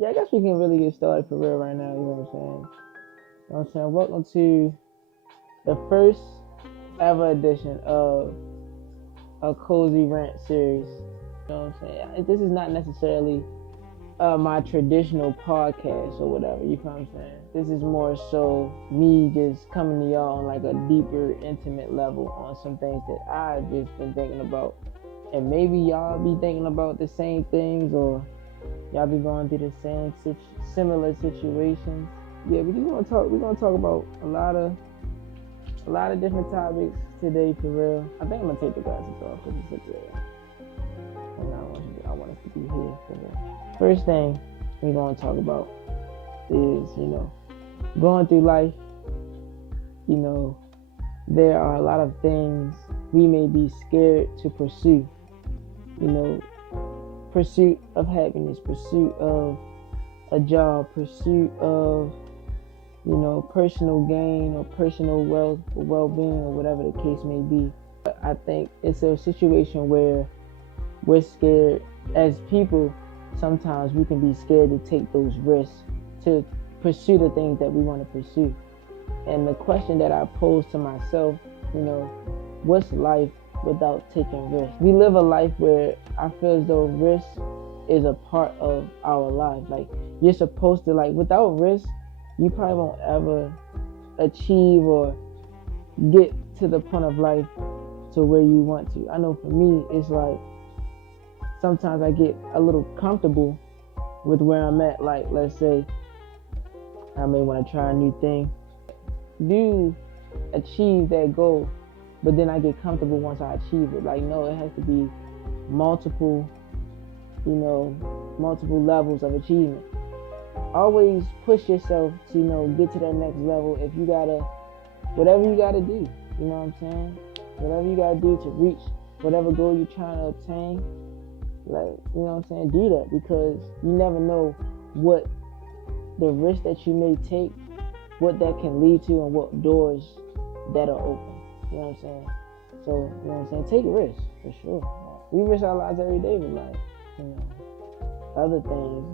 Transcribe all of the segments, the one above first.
Yeah, I guess we can really get started for real right now. You know what I'm saying? You know what I'm saying? Welcome to the first ever edition of a Cozy Rant series. You know what I'm saying? This is not necessarily my traditional podcast or whatever. You feel what I'm saying? This is more so me just coming to y'all on like a deeper, intimate level on some things that I've just been thinking about. And maybe y'all be thinking about the same things, or y'all be going through the same similar situations. Yeah, we're gonna talk about a lot of different topics today for real. I think I'm gonna take the glasses off because it's a day. And I want us to be here for real. First thing we're gonna talk about is, going through life. There are a lot of things we may be scared to pursue. Pursuit of happiness, pursuit of a job, pursuit of, personal gain or personal wealth or well-being or whatever the case may be. But I think it's a situation where we're scared as people. Sometimes we can be scared to take those risks, to pursue the things that we want to pursue. And the question that I pose to myself, what's life without taking risks? We live a life where I feel as though risk is a part of our life. Like, you're supposed to, without risk, you probably won't ever achieve or get to the point of life to where you want to. I know for me, it's like sometimes I get a little comfortable with where I'm at. Like, let's say I may want to try a new thing, do achieve that goal, but then I get comfortable once I achieve it. Like, no, it has to be multiple levels of achievement. Always push yourself to, get to that next level. If you whatever you gotta do, you know what I'm saying? Whatever you gotta do to reach whatever goal you're trying to obtain, do that, because you never know what the risk that you may take, what that can lead to, and what doors that are open. You know what I'm saying? So, take risks, for sure. We risk our lives every day with life. Other things,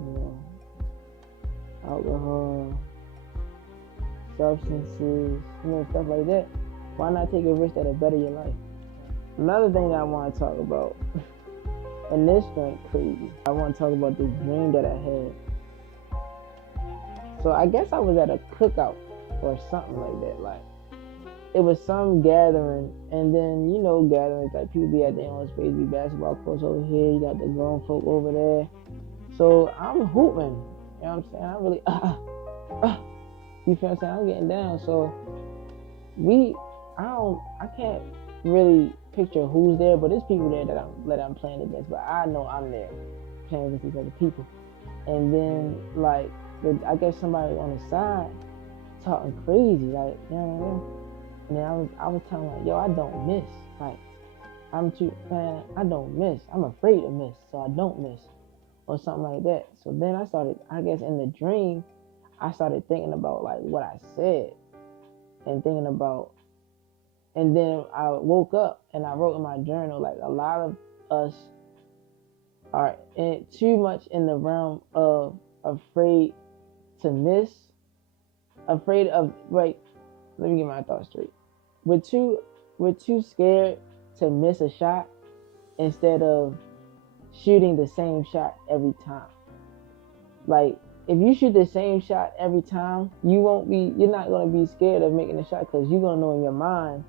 alcohol, substances, stuff like that. Why not take a risk that'll better your life? Another thing that I want to talk about, and this went crazy. I want to talk about this dream that I had. So I guess I was at a cookout or something like that. It was some gathering, and then, gatherings, like, people be at their own space, be basketball courts over here, you got the grown folk over there. So I'm hooping, you know what I'm saying? I'm really, you feel what I'm saying? I'm getting down. So I can't really picture who's there, but there's people there that I'm playing against, but I know I'm there playing against these other people. And then, I guess somebody on the side talking crazy, like, you know what I mean? And then I was telling yo, I don't miss. I don't miss. I'm afraid to miss, so I don't miss, or something like that. So then I started, I guess in the dream, I started thinking about what I said, and then I woke up and I wrote in my journal, a lot of us are too much in the realm of afraid to miss, afraid of, let me get my thoughts straight. We're too scared to miss a shot instead of shooting the same shot every time. If you shoot the same shot every time, you're not going to be scared of making a shot, because you're going to know in your mind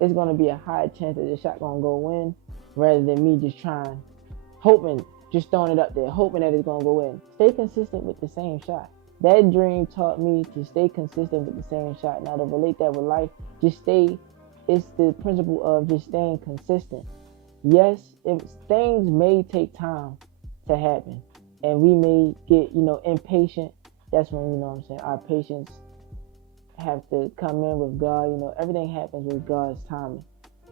it's going to be a high chance that the shot going to go in, rather than me just just throwing it up there, hoping that it's going to go in. Stay consistent with the same shot. That dream taught me to stay consistent with the same shot. Now, to relate that with life, it's the principle of just staying consistent. Yes, if things may take time to happen, and we may get, impatient, that's when, our patience have to come in with God. Everything happens with God's timing.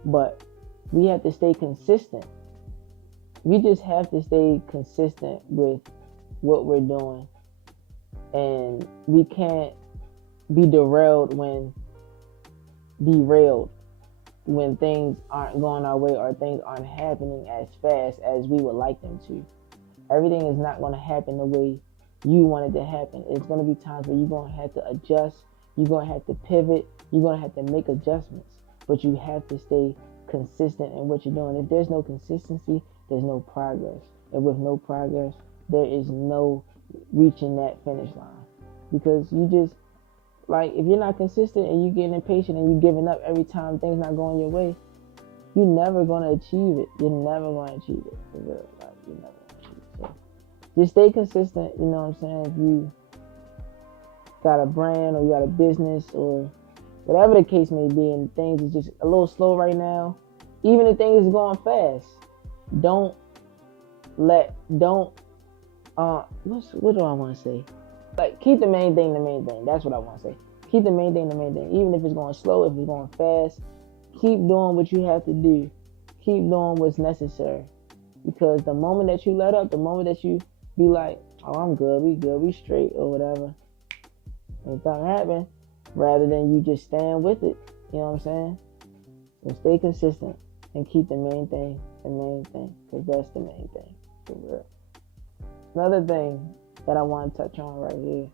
But we have to stay consistent. We just have to stay consistent with what we're doing. And we can't be derailed when things aren't going our way, or things aren't happening as fast as we would like them to. Everything is not going to happen the way you want it to happen. It's going to be times where you're going to have to adjust. You're going to have to pivot. You're going to have to make adjustments. But you have to stay consistent in what you're doing. If there's no consistency, there's no progress. And with no progress, there is no reaching that finish line. Because you just, like, if you're not consistent and you're getting impatient and you're giving up every time things not going your way, you're never going to achieve it. You're never going to achieve it. For real. Like, you're never going to achieve it. So just stay consistent, you know what I'm saying? If you got a brand or you got a business or whatever the case may be, and things is just a little slow right now, even if things is going fast, what do I want to say? Like, keep the main thing the main thing. That's what I want to say. Keep the main thing the main thing. Even if it's going slow, if it's going fast, keep doing what you have to do. Keep doing what's necessary. Because the moment that you let up, the moment that you be like, oh, I'm good, we straight, or whatever, and something happen, rather than you just stand with it. You know what I'm saying? So stay consistent and keep the main thing the main thing. Because that's the main thing. For real. Another thing that I want to touch on right here.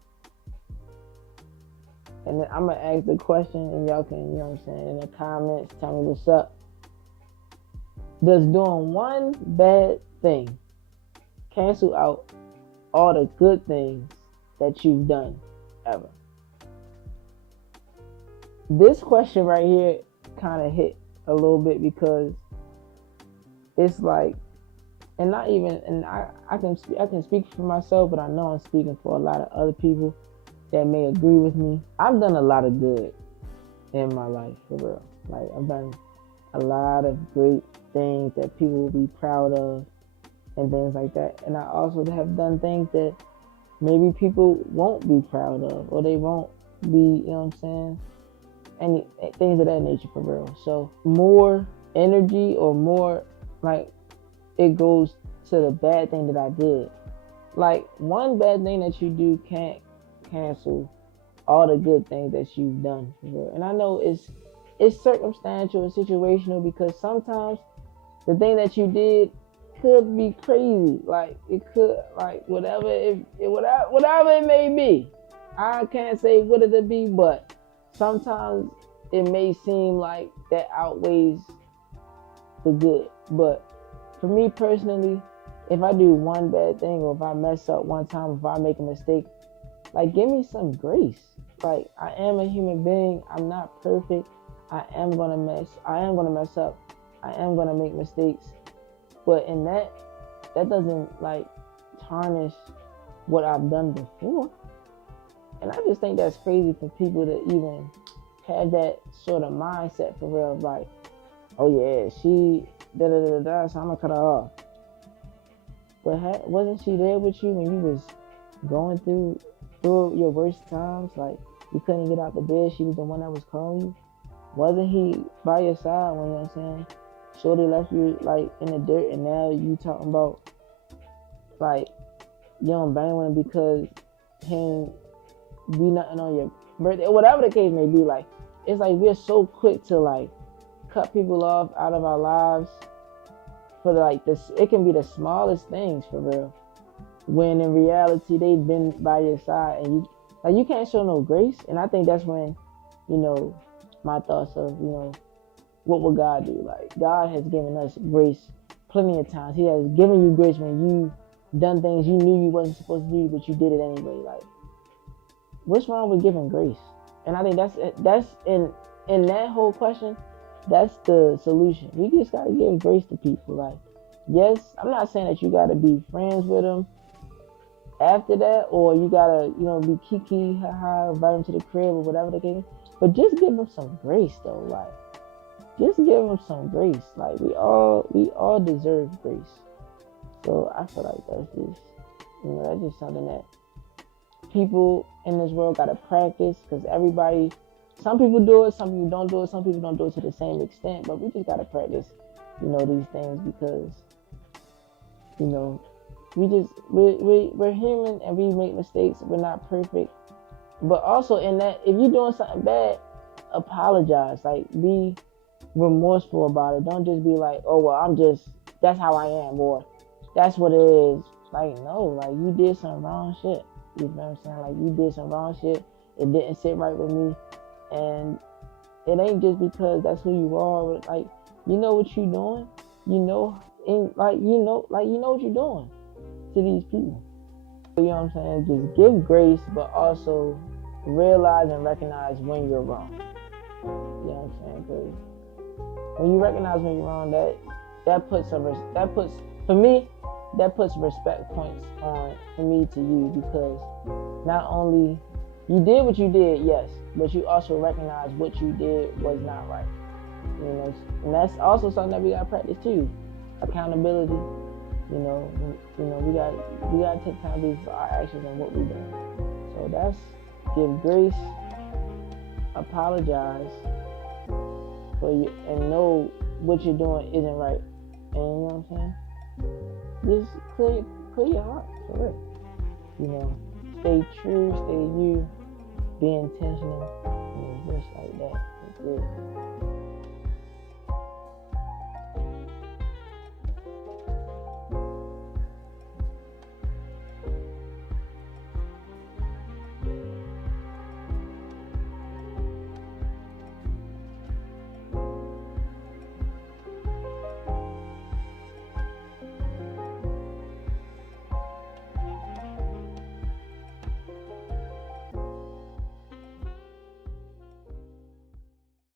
And then I'm going to ask the question, and y'all can, you know what I'm saying, in the comments, tell me what's up. Does doing one bad thing cancel out all the good things that you've done ever? This question right here kind of hit a little bit, because it's like, and not even, and I can speak for myself, but I know I'm speaking for a lot of other people that may agree with me. I've done a lot of good in my life, for real. Like, I've done a lot of great things that people will be proud of and things like that. And I also have done things that maybe people won't be proud of, or they won't be, you know what I'm saying? Any things of that nature, for real. So more energy, or more, like, it goes to the bad thing that I did. Like, one bad thing that you do can't cancel all the good things that you've done, for real. And I know it's circumstantial and situational, because sometimes the thing that you did could be crazy. Like, it could, like, whatever it may be. I can't say what it'll be, but sometimes it may seem like that outweighs the good. But for me personally, if I do one bad thing, or if I mess up one time, if I make a mistake, like, give me some grace. Like, I am a human being. I'm not perfect. I am gonna mess up. I am gonna make mistakes. But in that doesn't, like, tarnish what I've done before. And I just think that's crazy for people to even have that sort of mindset, for real. Like, oh yeah, she da-da-da-da-da, so I'm gonna cut her off. But wasn't she there with you when you was going through your worst times? Like, you couldn't get out the bed, she was the one that was calling you? Wasn't he by your side when, you know what I'm saying, shorty left you, like, in the dirt, and now you talking about, like, you don't bang with him because he ain't do nothing on your birthday, or whatever the case may be? Like, it's like we're so quick to, like, cut people off out of our lives for, like, this. It can be the smallest things, for real, when in reality they've been by your side, and you can't show no grace. And I think that's when, you know, my thoughts of, you know, what would God do? Like, God has given us grace plenty of times. He has given you grace when you done things you knew you wasn't supposed to do, but you did it anyway. Like, what's wrong with giving grace? And I think that's in that whole question, that's the solution. We just gotta give grace to people. Like, yes, I'm not saying that you gotta be friends with them after that, or you gotta, you know, be kiki, haha, invite them to the crib, or whatever the case. But just give them some grace, though. Like, just give them some grace. Like, we all deserve grace. So I feel like that's just, you know, that's just something that people in this world gotta practice. Because some people do it, some people don't do it, some people don't do it to the same extent. But we just gotta practice, you know, these things, because, you know, we're human and we make mistakes. We're not perfect. But also, in that, if you're doing something bad, apologize. Like, be remorseful about it. Don't just be like, oh, well, that's how I am, or that's what it is. Like, no, like, you did some wrong shit. You know what I'm saying? Like, you did some wrong shit. It didn't sit right with me. And it ain't just because that's who you are. But, like, you know what you're doing. You know, and you know what you're doing to these people. You know what I'm saying? Just give grace, but also realize and recognize when you're wrong. You know what I'm saying? Because when you recognize when you're wrong, that puts respect points on for me to you, because not only you did what you did, yes, but you also recognize what you did was not right. You know, and that's also something that we gotta practice too. Accountability. You know, we gotta take accountability for our actions and what we do. So that's give grace, apologize for you, and know what you're doing isn't right. And you know what I'm saying? Just clear your heart, for real. You know, stay true, stay you, be intentional, and just like that. That's it.